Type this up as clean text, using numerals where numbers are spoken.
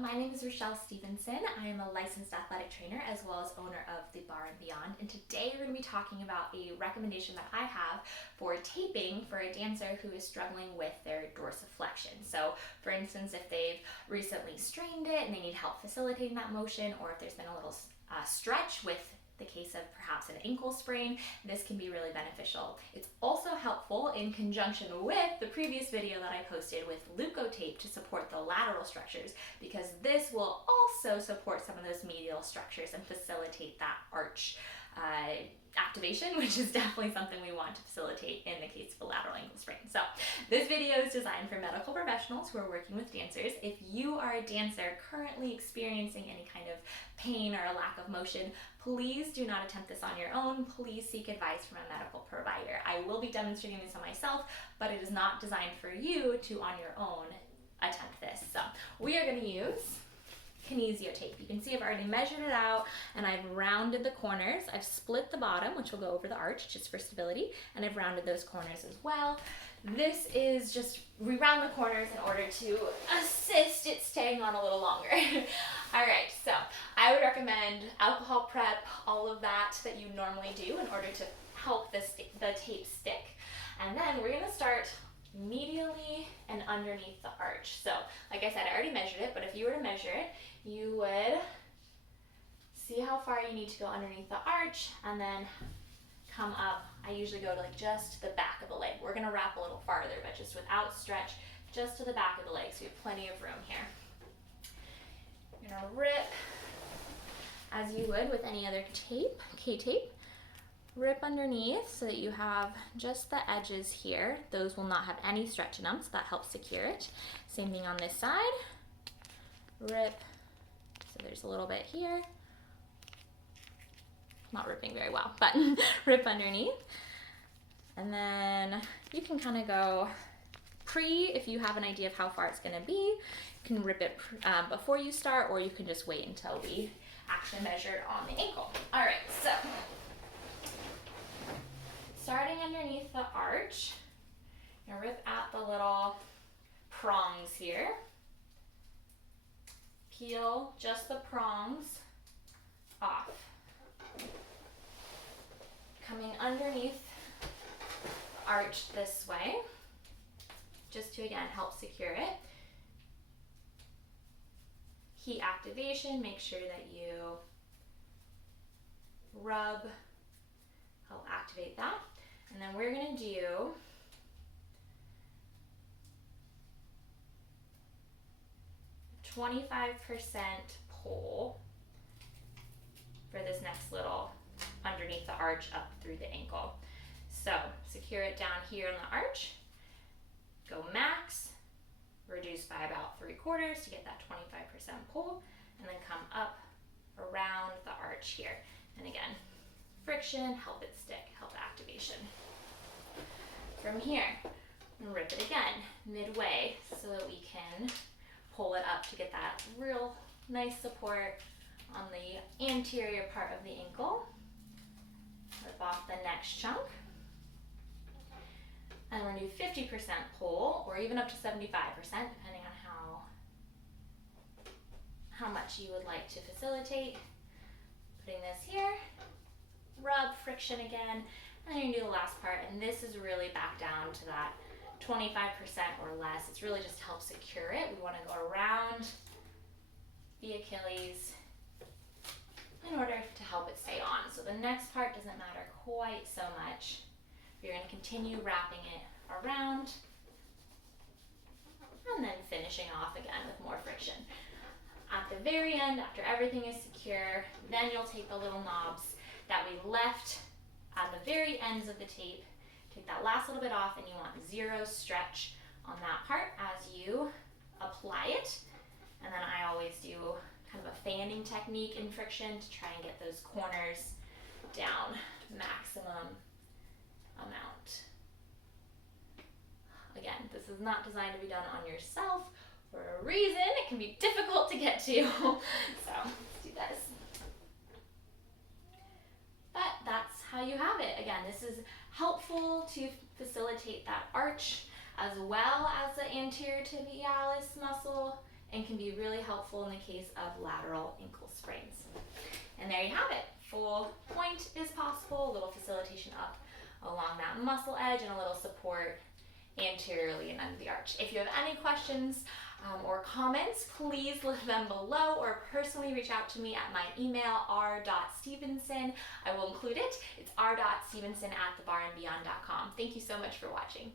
my name is Richelle Stevenson. I am a licensed athletic trainer as well as owner of the Bar and Beyond. And today we're going to be talking about a recommendation that I have for taping for a dancer who is struggling with their dorsiflexion. So for instance, if they've recently strained it and they need help facilitating that motion, or if there's been a little stretch with the case of perhaps an ankle sprain, this can be really beneficial. It's also helpful in conjunction with the previous video that I posted with leukotape to support the lateral structures, because this will also support some of those medial structures and facilitate that arch activation, which is definitely something we want to facilitate in the case of a lateral ankle sprain. So this video is designed for medical professionals who are working with dancers. If you are a dancer currently experiencing any kind of pain or a lack of motion, please do not attempt this on your own. Please seek advice from a medical provider. I will be demonstrating this on myself, but it is not designed for you to on your own attempt this. So we are going to use Kinesio tape. You can see I've already measured it out and I've rounded the corners. I've split the bottom, which will go over the arch just for stability, and I've rounded those corners as well. This is just, we round the corners in order to assist it staying on a little longer. All right, so I would recommend alcohol prep, all of that you normally do in order to help the tape stick. And then we're gonna start medially and underneath the arch. So like I said, I already measured it, but if you were to measure it, you would see how far you need to go underneath the arch and then come up. I usually go to like just the back of the leg. We're gonna wrap a little farther, but just without stretch, just to the back of the leg, so you have plenty of room here. You're gonna rip as you would with any other tape, K-tape. Rip underneath so that you have just the edges here. Those will not have any stretch in them, so that helps secure it. Same thing on this side. Rip, so there's a little bit here. Not ripping very well, but rip underneath. And then you can kind of go if you have an idea of how far it's gonna be, you can rip it before you start, or you can just wait until we actually measure on the ankle. All right, so starting underneath the arch, you're gonna rip at the little prongs here. Peel just the prongs off. Coming underneath the arch this way, just to again help secure it. Heat activation, make sure that you rub, help activate that. And then we're gonna do a 25% pull for this next little underneath the arch up through the ankle. So secure it down here on the arch, go max, reduce by about 3/4 to get that 25% pull, and then come up around the arch here. And again, friction, help it stick, help activation. From here, rip it again midway so that we can pull it up to get that real nice support on the anterior part of the ankle. Rip off the next chunk. And we're gonna do 50% pull, or even up to 75%, depending on how much you would like to facilitate. Putting this here, rub, friction again, and then you're gonna do the last part, and this is really back down to that 25% or less. It's really just to help secure it. We wanna go around the Achilles in order to help it stay on. So the next part doesn't matter quite so much. You're gonna continue wrapping it around and then finishing off again with more friction. At the very end, after everything is secure, then you'll take the little knobs that we left at the very ends of the tape, take that last little bit off, and you want zero stretch on that part as you apply it. And then I always do kind of a fanning technique in friction to try and get those corners down maximum amount. Again, this is not designed to be done on yourself for a reason. It can be difficult to get to. So let's do this. But that's how you have it. Again, this is helpful to facilitate that arch as well as the anterior tibialis muscle and can be really helpful in the case of lateral ankle sprains. And there you have it. Full point is possible, a little facilitation up along that muscle edge and a little support anteriorly and under the arch. If you have any questions or comments, please leave them below or personally reach out to me at my email, r.stevenson. I will include it. It's r.stevenson@thebarandbeyond.com. Thank you so much for watching.